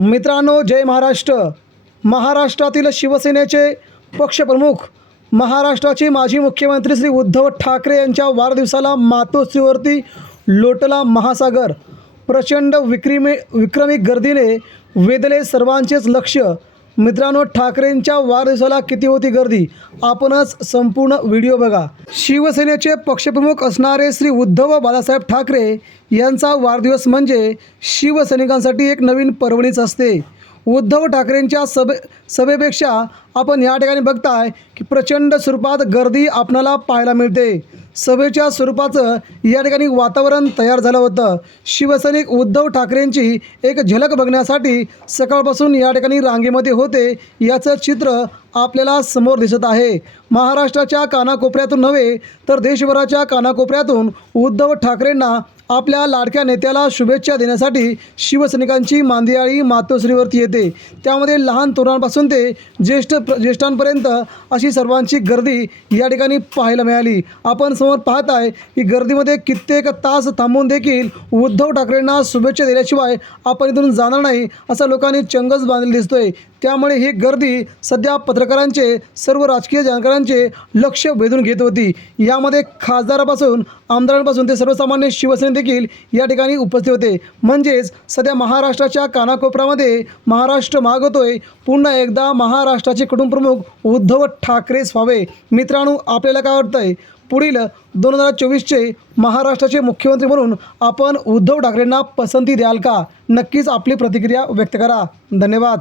मित्रांनो जय महाराष्ट्र. महाराष्ट्रातील शिवसेनेचे पक्षप्रमुख महाराष्ट्राचे माजी मुख्यमंत्री श्री उद्धव ठाकरे यांच्या वाढदिवसाला मातोश्रीवरती लोटला महासागर. प्रचंड विक्रिमे विक्रमी गर्दीने वेधले सर्वांचेच लक्ष. मित्रांनो ठाकरेंच्या वाढदिवसाला किती होती गर्दी? आपणच संपूर्ण व्हिडिओ बघा. शिवसेनेचे पक्षप्रमुख असणारे श्री उद्धव बाळासाहेब ठाकरे यांचा वाढदिवस म्हणजे शिवसैनिकांसाठी एक नवीन पर्वणीच असते. उद्धव ठाकरेंच्या सभे सभेपेक्षा आपण या ठिकाणी बघताय की प्रचंड स्वरूपात गर्दी आपणाला पाहायला मिळते. सभेच्या स्वरूपाचं या ठिकाणी वातावरण तयार झालं होतं. शिवसैनिक उद्धव ठाकरेंची एक झलक बघण्यासाठी सकाळपासून या ठिकाणी रांगेमध्ये होते याचं चित्र आपल्याला समोर दिसत आहे. महाराष्ट्राच्या कानाकोपऱ्यातून नव्हे तर देशभराच्या कानाकोपऱ्यातून उद्धव ठाकरेंना आपल्या लाडक्या नेत्याला शुभेच्छा देण्यासाठी शिवसैनिकांची मांदियाळी मातोश्रीवरती येते. त्यामध्ये लहान तरुणांपासून ते ज्येष्ठ ज्येष्ठांपर्यंत अशी सर्वांची गर्दी या ठिकाणी पाहायला मिळाली. आपण समोर पाहत आहे की गर्दीमध्ये कित्येक तास थांबून देखील उद्धव ठाकरेंना शुभेच्छा दिल्याशिवाय आपण इथून जाणार नाही असा लोकांनी चंगच बांधलेला दिसतोय. त्यामुळे ही गर्दी सध्या पत्रकारांचे सर्व राजकीय जाणकारांचे लक्ष वेधून घेत होती. यामध्ये खासदारापासून आमदारांपासून ते सर्वसामान्य शिवसेने देखील या ठिकाणी उपस्थित होते. म्हणजेच सध्या महाराष्ट्राच्या कानाकोपऱ्यामध्ये महाराष्ट्र मागवतोय पुन्हा एकदा महाराष्ट्राचे कुटुंबप्रमुख उद्धव ठाकरेच व्हावे. मित्रांनो आपल्याला काय वाटतंय? पुढील दोन हजार चोवीसचे महाराष्ट्राचे मुख्यमंत्री म्हणून आपण उद्धव ठाकरेंना पसंती द्याल का? नक्कीच आपली प्रतिक्रिया व्यक्त करा. धन्यवाद.